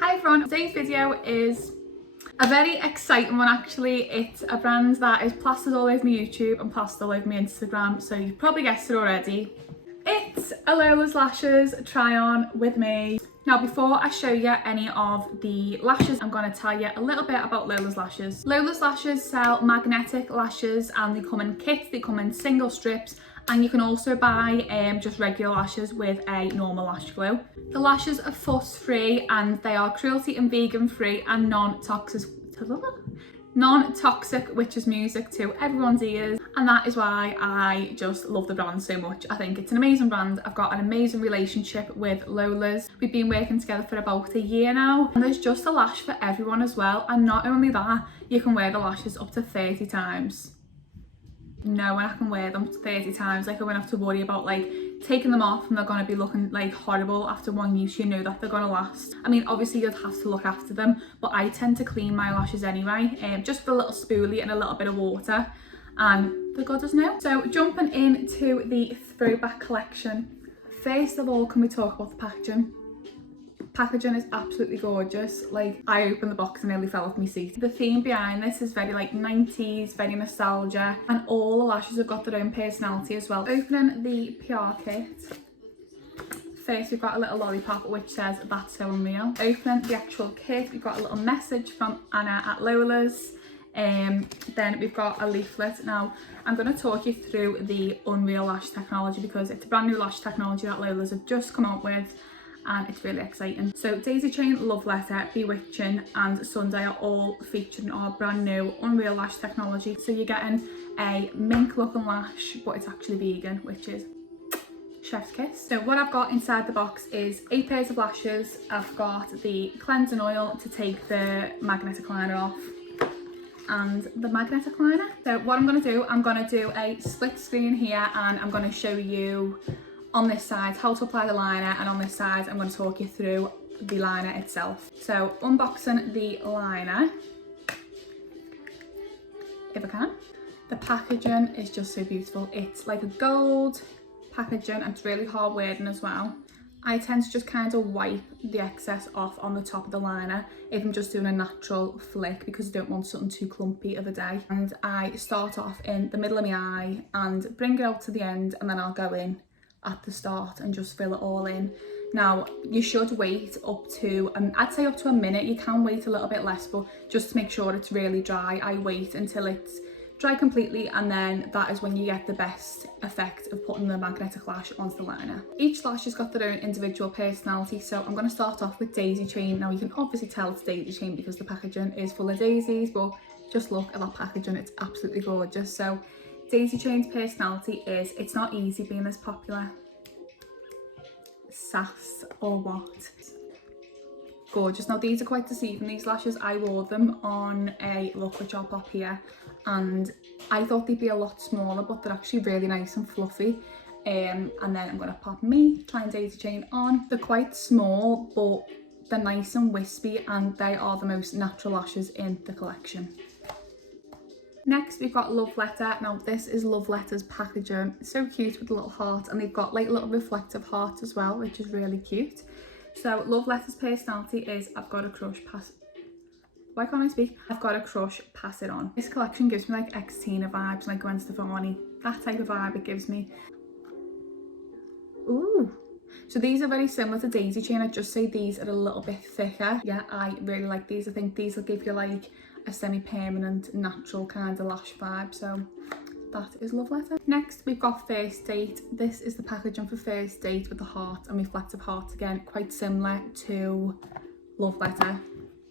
Hi everyone, today's video is a very exciting one actually. It's a brand that is plastered all over my YouTube and plastered all over my Instagram, so you've probably guessed it already. It's a Lola Lashes try on with me. Now before I show you any of the lashes, I'm going to tell you a little bit about Lola's Lashes. Lola's Lashes sell magnetic lashes and they come in kits, they come in single strips, and you can also buy just regular lashes with a normal lash glue. The lashes are fuss free and they are cruelty and vegan free and non-toxic, which is music to everyone's ears, and that is why I just love the brand so much. I think it's an amazing brand. I've got an amazing relationship with Lola's. We've been working together for about a year now, and there's just a lash for everyone as well. And not only that, you can wear the lashes up to 30 times. No, when I can wear them 30 times, like I won't have to worry about like taking them off and they're going to be looking like horrible after one use. You know that they're going to last. I mean, obviously you'd have to look after them, but I tend to clean my lashes anyway, just with a little spoolie and a little bit of water, and they're good as new. So jumping into the throwback collection, first of all, can we talk about the packaging? Packaging is absolutely gorgeous. Like, I opened the box and nearly fell off my seat. The theme behind this is very like 90s, very nostalgia, and all the lashes have got their own personality as well. Opening the PR kit, first we've got a little lollipop which says "That's so unreal." Opening the actual kit, we've got a little message from Anna at Lola's. Then we've got a leaflet. Now I'm going to talk you through the Unreal Lash technology because it's a brand new lash technology that Lola's have just come out with, and it's really exciting. So Daisy Chain, Love Letter, Witchin and Sundae are all featured in our brand new Unreal Lash technology. So you're getting a mink looking lash, but it's actually vegan, which is chef's kiss. So what I've got inside the box is 8 pairs of lashes. I've got the cleansing oil to take the magnetic liner off, and the magnetic liner. So what I'm going to do, I'm going to do a split screen here, and I'm going to show you on this side how to apply the liner, and on this side I'm going to talk you through the liner itself. So unboxing the liner, if I can. The packaging is just so beautiful. It's like a gold packaging and it's really hard wearing as well. I tend to just kind of wipe the excess off on the top of the liner if I'm just doing a natural flick, because I don't want something too clumpy of a day. And I start off in the middle of my eye and bring it out to the end, and then I'll go in at the start and just fill it all in. Now you should wait up to I'd say up to a minute. You can wait a little bit less, but just to make sure it's really dry, I wait until it's dry completely, and then that is when you get the best effect of putting the magnetic lash onto the liner. Each lash has got their own individual personality, so I'm going to start off with Daisy Chain. Now you can obviously tell it's Daisy Chain because the packaging is full of daisies, but just look at that packaging, it's absolutely gorgeous. So Daisy Chain's personality is, it's not easy being this popular. Sass or what? Gorgeous. Now these are quite deceiving, these lashes. I wore them on a look which I'll pop here, and I thought they'd be a lot smaller, but they're actually really nice and fluffy. And then I'm going to pop me trying Daisy Chain on. They're quite small, but they're nice and wispy, and they are the most natural lashes in the collection. Next we've got Love Letter. Now this is Love Letter's packaging. It's so cute with a little heart, and they've got like little reflective hearts as well, which is really cute. So Love Letter's personality is, I've got a crush, why can't I speak? I've got a crush, pass it on. This collection gives me like ex-Tina vibes, like Gwen Stefani, that type of vibe it gives me. Ooh. So these are very similar to Daisy Chain. I'd just say these are a little bit thicker. Yeah, I really like these. I think these will give you like a semi-permanent natural kind of lash vibe. So that is Love Letter. Next we've got First Date. This is the packaging for First Date with the heart and reflective hearts, again quite similar to Love Letter,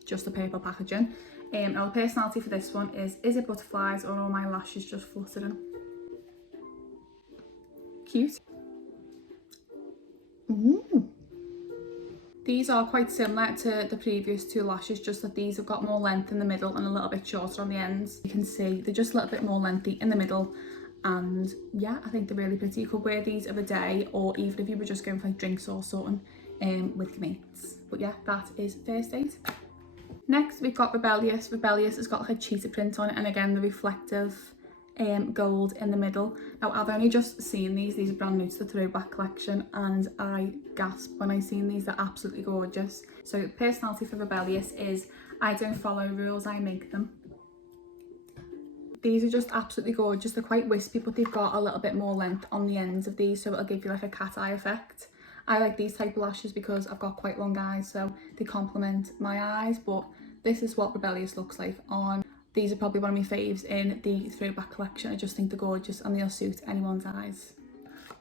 just the purple packaging. Now the personality for this one is it butterflies or are my lashes just fluttering? Cute. Ooh. These are quite similar to the previous two lashes, just that these have got more length in the middle and a little bit shorter on the ends. You can see they're just a little bit more lengthy in the middle, and yeah, I think they're really pretty. You could wear these of a day, or even if you were just going for like drinks or something with your mates. But yeah, that is First Date. Next we've got Rebellious. Rebellious has got like a cheetah print on it, and again the reflective gold in the middle. Now I've only just seen these are brand new to the Throwback Collection, and I gasped when I seen these. They're absolutely gorgeous. So personality for Rebellious is I don't follow rules, I make them. These are just absolutely gorgeous. They're quite wispy, but they've got a little bit more length on the ends of these, so it'll give you like a cat eye effect. I like these type of lashes because I've got quite long eyes, so they complement my eyes, but this is what Rebellious looks like on. These are probably one of my faves in the Throwback Collection. I just think they're gorgeous and they'll suit anyone's eyes.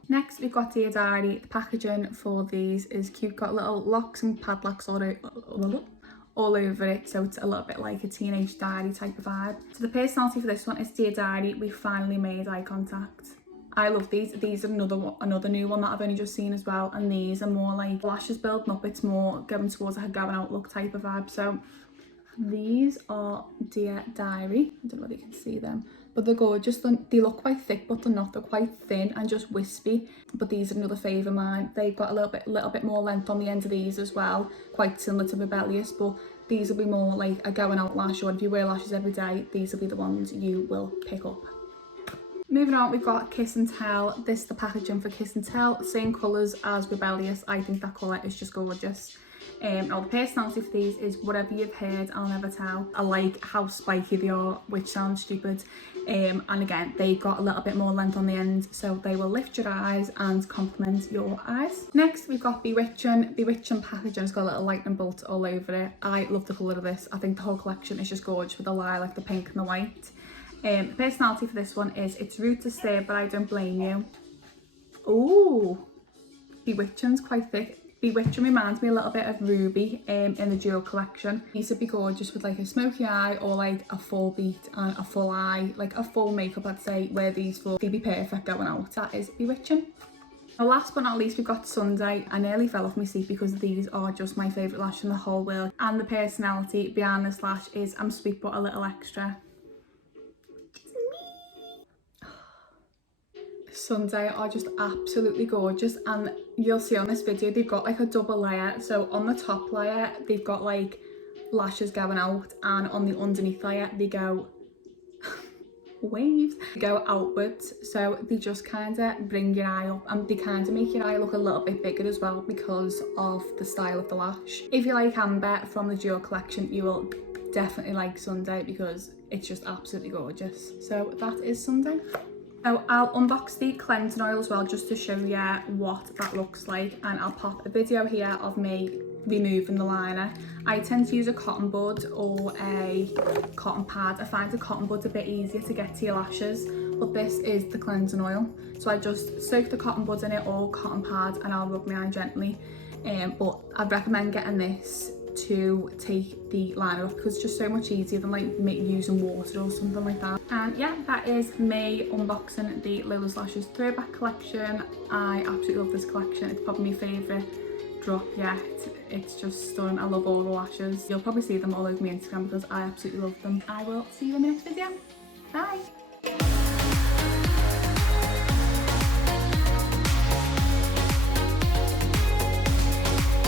Next, we've got 𝐟𝐸𝐷𝐼. The packaging for these is cute. Got little locks and padlocks all over it, so it's a little bit like a teenage diary type of vibe. So the personality for this one is 𝐟𝐸𝐷𝐼. We finally made eye contact. I love these. These are another new one that I've only just seen as well, and these are more like lashes building up. It's more going towards like a going out look type of vibe. So these are 𝐟𝐸𝐷𝐼. I don't know whether you can see them, but they're gorgeous. They look quite thick, but they're not. They're quite thin and just wispy. But these are another fave of mine. They've got a little bit more length on the end of these as well, quite similar to Rebellious, but these will be more like a going out lash, or if you wear lashes every day, these will be the ones you will pick up. Moving on, we've got Kiss and Tell. This is the packaging for Kiss and Tell. Same colours as Rebellious. I think that colour is just gorgeous. Now the personality for these is whatever you've heard, I'll never tell. I like how spiky they are, which sounds stupid. And again, they've got a little bit more length on the end, so they will lift your eyes and complement your eyes. Next, we've got Witchin. Witchin packaging has got a little lightning bolt all over it. I love the colour of this. I think the whole collection is just gorgeous with the lilac, the pink and the white. The personality for this one is it's rude to stare, but I don't blame you. Ooh, Witchin's quite thick. Witchin reminds me a little bit of Ruby in the Duo collection. These would be gorgeous with like a smoky eye or like a full beat and a full eye, like a full makeup I'd say, wear these for. They'd be perfect going out. That is Witchin. Now last but not least, we've got Sundae. I nearly fell off my seat because these are just my favourite lash in the whole world. And the personality behind this lash is I'm sweet but a little extra. Sundae are just absolutely gorgeous, and you'll see on this video they've got like a double layer. So on the top layer they've got like lashes going out, and on the underneath layer they go waves, they go outwards, so they just kind of bring your eye up, and they kind of make your eye look a little bit bigger as well because of the style of the lash. If you like Amber from the Duo collection, you will definitely like Sundae because it's just absolutely gorgeous. So that is Sundae. So I'll unbox the cleansing oil as well, just to show you what that looks like, and I'll pop a video here of me removing the liner. I tend to use a cotton bud or a cotton pad. I find a cotton bud's a bit easier to get to your lashes, but this is the cleansing oil. So I just soak the cotton bud in it or cotton pad, and I'll rub my eye gently. But I'd recommend getting this to take the liner off because it's just so much easier than like using water or something like that. And yeah, that is me unboxing the Lola Lashes Throwback Collection. I absolutely love this collection. It's probably my favourite drop yet. It's just stunning. I love all the lashes. You'll probably see them all over my Instagram because I absolutely love them. I will see you in the next video. Bye!